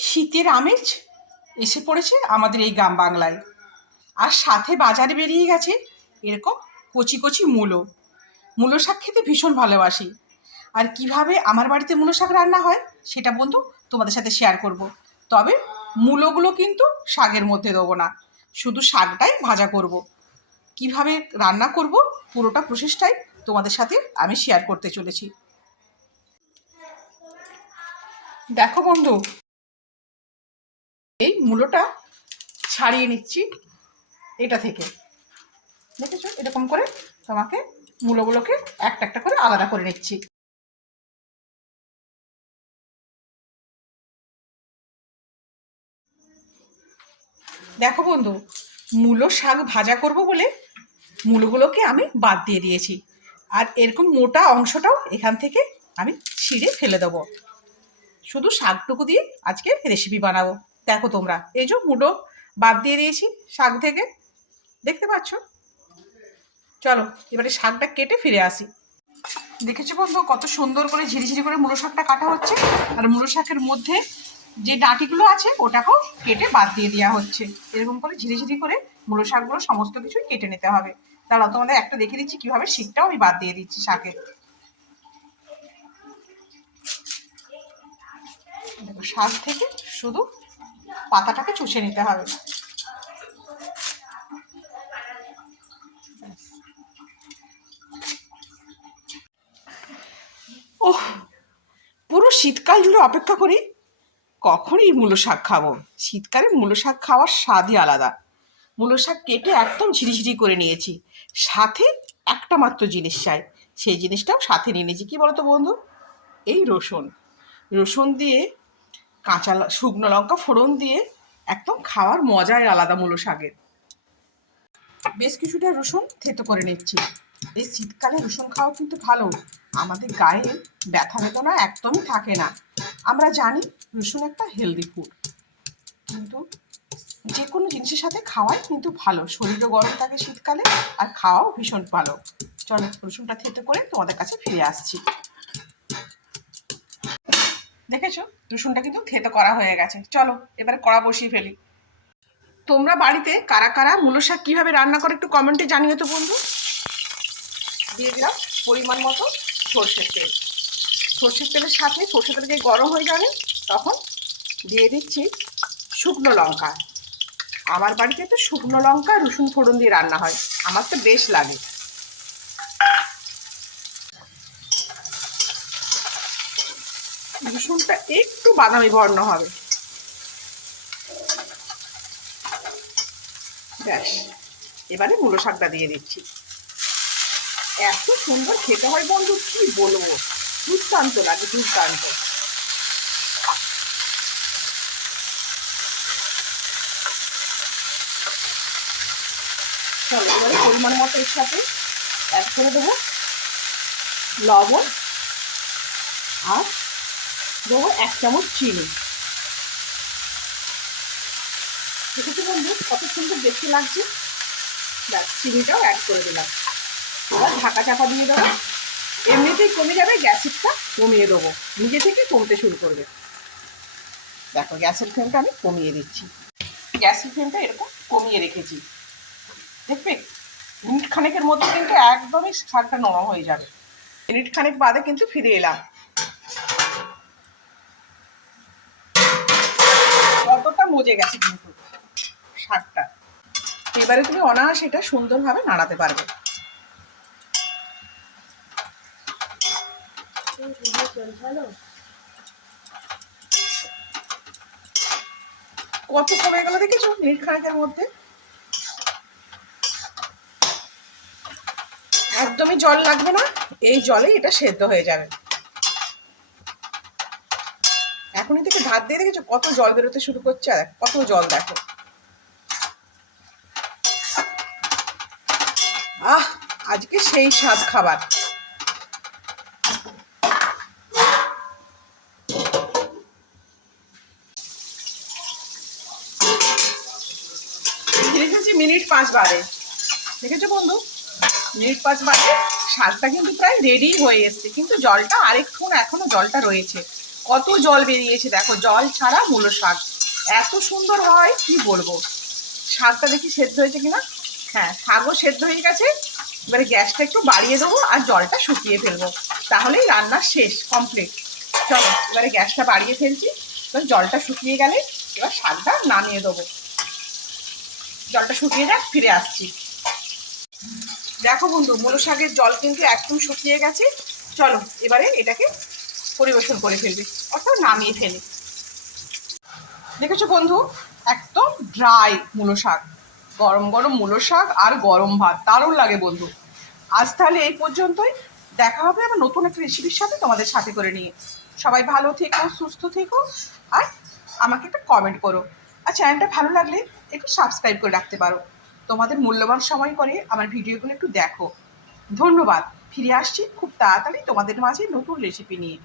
শীতের আমেজ এসে পড়েছে আমাদের এই গ্রাম বাংলায় আর সাথে বাজারে বেরিয়ে গেছে এরকম কচি কচি মূলো মূলো শাক খেতে ভীষণ ভালোবাসি আর কীভাবে আমার বাড়িতে মূলো শাক রান্না হয় সেটা বন্ধু তোমাদের সাথে শেয়ার করব। তবে মূলোগুলো কিন্তু শাকের মধ্যে দেবো না, শুধু শাকটাই ভাজা করব। কীভাবে রান্না করব পুরোটা প্রসেসটাই তোমাদের সাথে আমি শেয়ার করতে চলেছি দেখো বন্ধু মূলোটা ছাড়িয়ে নিচ্ছি এটা থেকে। দেখেছ? এরকম করে তোমাকে মূলোগুলোকে একটা একটা করে আলাদা করে নিচ্ছি। দেখো বন্ধু, মূলো শাক ভাজা করব বলে মূলোগুলোকে আমি বাদ দিয়ে দিয়েছি। আর এরকম মোটা অংশটাও এখান থেকে আমি ছিঁড়ে ফেলে দেবো। শুধু শাকটুকু দিয়ে আজকে রেসিপি বানাবো। দেখো তোমরা। এই যে মুলো বাদ দিয়ে দিয়েছি শাক থেকে। দেখতে পাচ্ছ? চলো, এবারে শাকটা কেটে ফিরে আসি। দেখেছ বন্ধু, কত সুন্দর করে ঝিরিঝিরি করে মূলো শাকটা কাটা হচ্ছে? আর মূলো শাকের মধ্যে যে ডাঁটিগুলো আছে, ওটাকেও কেটে বাদ দিয়ে দেওয়া হচ্ছে। এরকম করে ঝিরিঝিরি করে মূলো শাকগুলো সমস্ত কিছুই কেটে নিতে হবে। দাঁড়াও, তোমাদের একটা দেখে দিচ্ছি, কীভাবে শীতটাও আমি বাদ দিয়ে দিচ্ছি শাকের শাক থেকে শুধু পাতাটাকে চুষে নিতে হবে। ওহ, পুরো শীতকাল জুড়ে অপেক্ষা করি, কখনই মূলো শাক খাব। শীতকালে মূলো শাক খাওয়ার স্বাদই আলাদা। মূলো শাক কেটে একদম ঝিরিঝিরি করে নিয়েছি। সাথে একটা মাত্র জিনিস চাই, সেই জিনিসটাও সাথে নিয়ে নিয়েছি। কী বলতো বন্ধু? এই রসুন। রসুন দিয়ে কাঁচা শুকনো লঙ্কা ফোড়ন দিয়ে একদম খাওয়ার মজাই আলাদা মূলো শাকের। বেশ কিছুটা রসুন থেতো করে নিচ্ছি। এই শীতকালে রসুন খাওয়া কিন্তু ভালো আমাদের গায়ে ব্যথা বেদনা একদমই থাকে না। আমরা জানি রসুন একটা হেলদি ফুড কিন্তু যে কোনো জিনিসের সাথে খাওয়াই কিন্তু ভালো। শরীরও গরম থাকে শীতকালে আর খাওয়াও ভীষণ ভালো। চলো রসুনটা থেতো করে তোমাদের কাছে ফিরে আসছি। দেখেছ? রসুনটা কিন্তু থেতো করা হয়ে গেছে। চলো, এবারে কড়া বসিয়ে ফেলি। তোমরা বাড়িতে কারা কারা মূলো শাক কীভাবে রান্না করে একটু কমেন্টে জানিও তো বন্ধু। দিয়ে দিলাম পরিমাণ মতো সর্ষের তেল। সর্ষের তেলের সাথে সর্ষের তেলকে গরম হয়ে যাবে, তখন দিয়ে দিচ্ছি শুকনো লঙ্কা। আমার বাড়িতে তো শুকনো লঙ্কা রসুন ফোড়ন দিয়ে রান্না হয়। আমার তো বেশ লাগে। রসুনটা একটু বাদামি বর্ণ হবে। ব্যাস, এবারে মূলো শাকটা দিয়ে দিচ্ছি। এত সুন্দর খেতে হয় বন্ধু, কি বলব? দুর্দান্ত লাগে, দুর্দান্ত। চলো, এবারে পরিমাণ মতো এর সাথে অ্যাড করে দেবো। লবণ আর দেবো এক চামচ চিনি। দেখেছ বন্ধু, কত সুন্দর দেখতে লাগছে? ব্যাস, চিনিটাও অ্যাড করে দিলাম। এবার ঢাকা চাপা দিয়ে দেবো। এমনিতেই কমে যাবে, গ্যাসেরটা কমিয়ে দেবো। নিজে থেকে কমতে শুরু করবে। দেখো, গ্যাসের ফ্লেমটা আমি কমিয়ে দিচ্ছি। গ্যাসের ফ্লেমটা এরকম কমিয়ে রেখেছি। দেখবে মিনিট খানেকের মধ্যে কিন্তু একদমই শাকটা নরম হয়ে যাবে। মিনিট খানেক বাদে কিন্তু ফিরে এলাম। মজে গেছে কিন্তু শাকটা এবারে তুমি অনায়াস এটা সুন্দরভাবে নাড়াতে পারবে। কত কমে গেল দেখেছ? মিনিট খানেকের মধ্যে। একদমই জল লাগবে না। এই জলে এটা সেদ্ধ হয়ে যাবে। এখনই থেকে ধার দিয়ে দেখেছ? কত জল বেরোতে শুরু করছে আর কত জল দেখো। আহ, আজকে সেই স্বাদ খাবার। দেখেছি মিনিট পাঁচ বাদে দেখেছ বন্ধু? মিনিট পাঁচ বাদে শাকটা কিন্তু প্রায় রেডি হয়ে এসছে, কিন্তু জলটা আরেকটু এখনও জলটা রয়েছে। কত জল বেরিয়েছে দেখো, জল ছাড়া মূলো শাক। এত সুন্দর হয়, কি বলব? শাকটা দেখি সেদ্ধ হয়েছে কিনা? হ্যাঁ শাকও সেদ্ধ হয়ে গেছে। এবারে গ্যাসটা একটু বাড়িয়ে দেবো আর জলটা শুকিয়ে ফেলব। তাহলেই রান্না শেষ কমপ্লিট চলো, এবারে গ্যাসটা বাড়িয়ে ফেলছি। এবার জলটা শুকিয়ে গেলে এবার শাকটা নামিয়ে দেবো। জলটা শুকিয়ে যাক, ফিরে আসছি। দেখো বন্ধু, মূলো শাকের জল কিন্তু একদম শুকিয়ে গেছে। চলো, এবারে এটাকে পরিবেশন করে ফেলবে, অর্থাৎ নামিয়ে ফেলি। দেখেছ বন্ধু? একদম ড্রাই মূলো শাক। গরম গরম মূলো শাক আর গরম ভাত, দারুণ লাগে বন্ধু। আজ তাহলে এই পর্যন্তই। দেখা হবে আমার নতুন একটা রেসিপির সাথে তোমাদের সাথে করে নিয়ে। সবাই ভালো থেকো, সুস্থ থেকো, আর আমাকে একটা কমেন্ট করো। আর চ্যানেলটা ভালো লাগলে একটু সাবস্ক্রাইব করে রাখতে পারো। তোমাদের মূল্যবান সময় করে আমার ভিডিওগুলো একটু দেখো। ধন্যবাদ। ফিরে আসছি খুব তাড়াতাড়ি তোমাদের মাঝে নতুন রেসিপি নিয়ে।